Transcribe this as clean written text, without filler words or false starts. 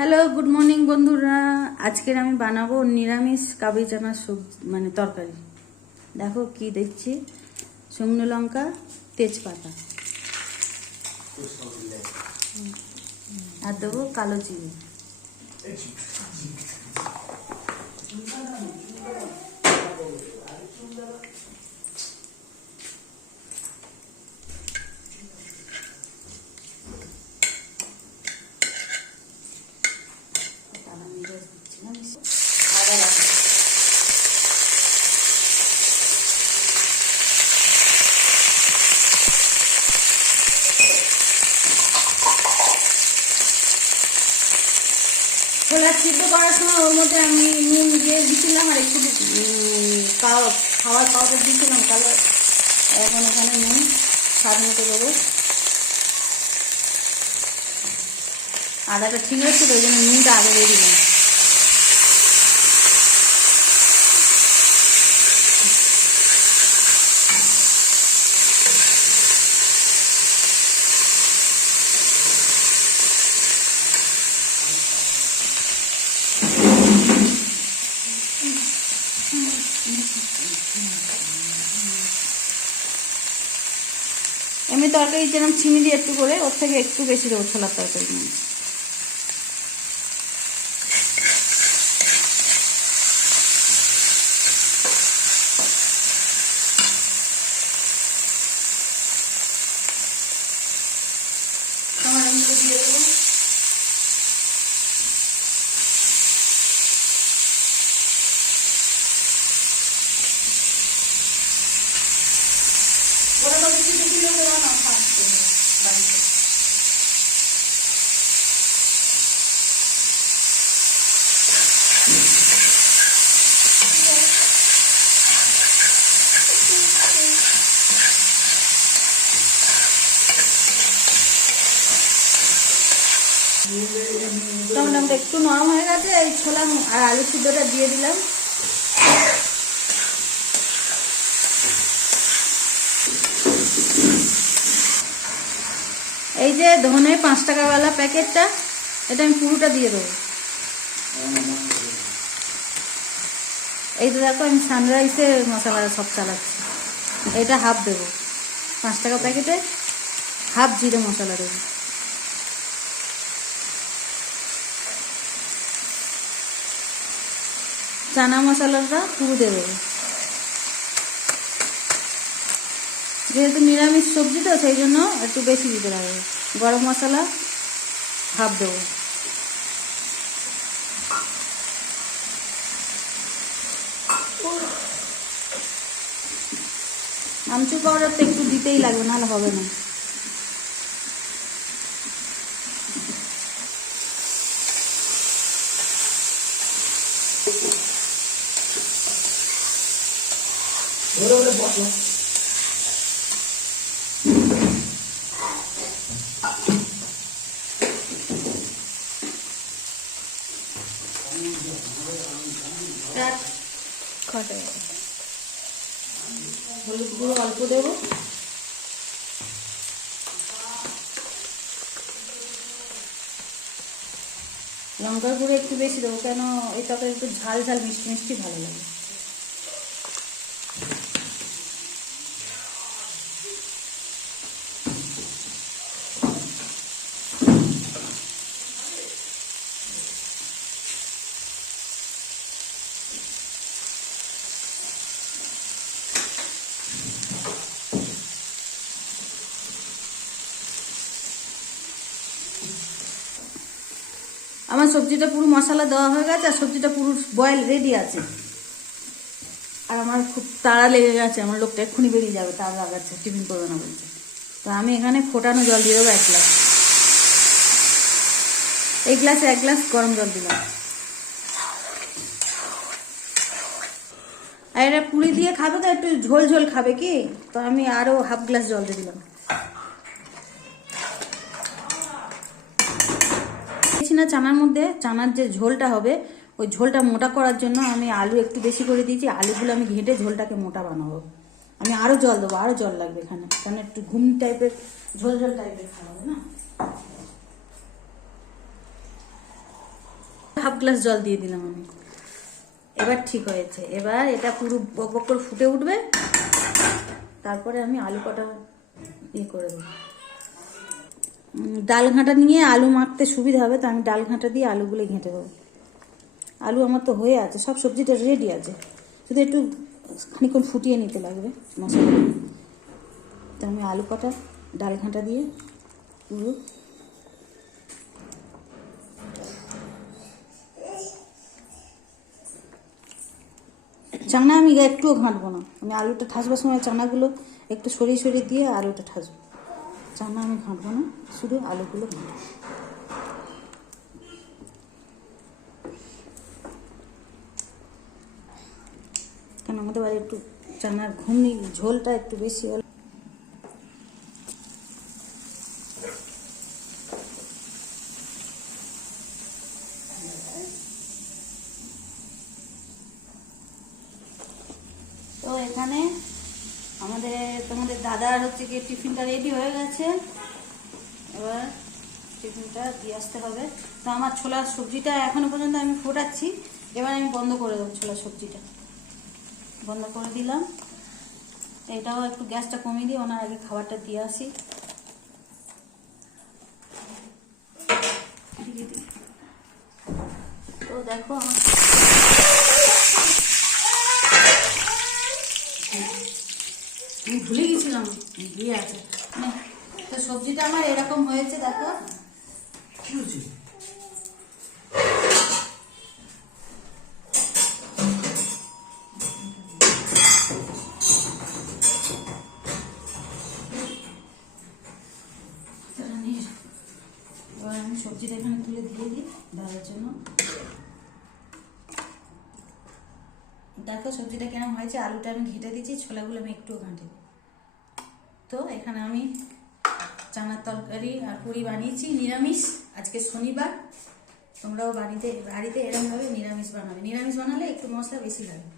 Hello, good morning বন্ধুরা। আজকের আমি বানাবো নিরামিষ কাবলি চানার সবজি, মানে তরকারি। দেখো কি দেখছি, শুকনো লঙ্কা, তেজপাতা, আর দেবো কালো জিরে। আদা বাটা, ছোলা সিদ্ধ করার সময় ওর মধ্যে আমি নুন দিয়ে দিয়েছিলাম আর একটু খাওয়ার পাউডার দিয়েছিলাম কালো। এখন এখানে নুন স্বাদ মতো দেবো। আদাটা ঠিক আছে, ওই জন্য নুনটা আগে দিয়ে দিলাম। এমনি তরকারি যেরকম চিনি দিয়ে একটু করে, ওর থেকে একটু বেশি দেবো ছোলার তরকারি। টমেটো দিয়ে দেবো। টমেটোটা একটু নরম হয়ে গেছে, এই ছোলা আর আলু সিদ্ধটা দিয়ে দিলাম। এই যে ধনে 5 টাকাওয়ালা প্যাকেটটা, এটা আমি পুরোটা দিয়ে দেবো। এই তো দেখো, আমি সানরাইসে মশলাটা সব চালাচ্ছি। এটা হাফ দেবো, 5 টাকা প্যাকেটে হাফ জিরে মশলা দেবো। চানা মশলাটা পুরো দেবো, যেহেতু নিরামিষ সবজি তো সেই জন্য একটু বেশি দিতে লাগবে। গরম মশলা হাফ দেবো। আমচুর পাউডার তো একটু দিতেই লাগবে, নাহলে হবে না। হলুদ গুঁড়ো অল্প দেবো। লঙ্কার গুঁড়ো একটু বেশি দেবো, কেন এই তরকারি একটু ঝাল ঝাল মিষ্টি মিষ্টি ভালো লাগে। আমার সবজিটা পুরো মশলা দেওয়া হয়ে গেছে, আর সবজিটা পুরো বয়েল রেডি আছে। আর আমার খুব তাড়া লেগে গেছে, আমার লোকটা এক্ষুনি বেরিয়ে যাবে, তাড়া লাগাচ্ছে, টিফিন করবে না বলছে। তো আমি এখানে ফোটানো জল দিয়ে দেবো 1 গ্লাস। এই গ্লাসে 1 গ্লাস গরম জল দিলাম। আর এটা পুরি দিয়ে খাবে তো, একটু ঝোল ঝোল খাবে কি, তো আমি আরও হাফ গ্লাস জল দিয়ে দিলাম। না চানার মধ্যে, চানার যে ঝোলটা হবে ওই ঝোলটা মোটা করার জন্য আমি আলু একটু বেশি করে দিয়েছি। আলুগুলো আমি ঘেঁটে ঝোলটাকে মোটা বানাবো। আমি আরও জল দেবো, আরও জল লাগবে এখানে, কারণ একটু ঘুম টাইপের ঝোল ঝোল টাইপের খাওয়া হবে না। গ্লাস জল দিয়ে দিলাম আমি। এবার ঠিক হয়েছে। এবার এটা পুরো বক বক করে ফুটে উঠবে, তারপরে আমি আলু কটা করে দেবো। ডাল ঘাঁটা নিয়ে আলু মাখতে সুবিধা হবে, তো আমি ডাল ঘাঁটা দিয়ে আলুগুলো ঘেঁটে দেবো। আলু আমার তো হয়ে আছে, সব সবজিটা রেডি আছে, শুধু একটু খানিক্ষণ ফুটিয়ে নিতে লাগবে মশলা। তো আমি আলু কটা ডাল ঘাঁটা দিয়ে পুরো চানা আমি একটুও ঘাঁটবো না। আমি আলুটা ঠাসবার সময় চানাগুলো একটু সরিয়ে সরিয়ে দিয়ে আলুটা ঠাসবো। চানা আমি ঘাঁটবো না, শুধু আলুগুলো ঘাঁটবো। কেন আমাদের বাড়ি একটু চানার ঘুমনি ঝোলটা একটু বেশি হল। তো এখানে তোমাদের দাদার হচ্ছে কি টিফিনটা রেডি হয়ে গেছে। এবার টিফিনটা দিয়ে আসতে হবে। তো আমার ছোলার সবজিটা এখনো পর্যন্ত আমি ফোটাচ্ছি। এবার আমি বন্ধ করে দেবো, ছোলার সবজিটা বন্ধ করে দিলাম। এটাও একটু গ্যাসটা কমিয়ে দিয়ে ওনার আগে খাবারটা দিয়ে আসি। তো দেখো আমার আমি ভুলে গেছিলাম দিয়ে আছে। তো সবজিটা আমার এরকম হয়েছে, দেখো কি হয়েছে। এবার আমি সবজিটা এখানে তুলে দিয়ে দিই দেওয়ার জন্য। দেখো সবজিটা কেমন হয়েছে। আলুটা আমি ঘেঁটে দিয়েছি, ছোলাগুলো আমি একটুও ঘাঁটিনি। তো এখানে আমি চানার তরকারি আর পুরি বানিয়েছি নিরামিষ। আজকে শনিবার, তোমরাও বাড়িতে এরকমভাবে নিরামিষ বানাবে। নিরামিষ বানালে একটু মশলা বেশি লাগে।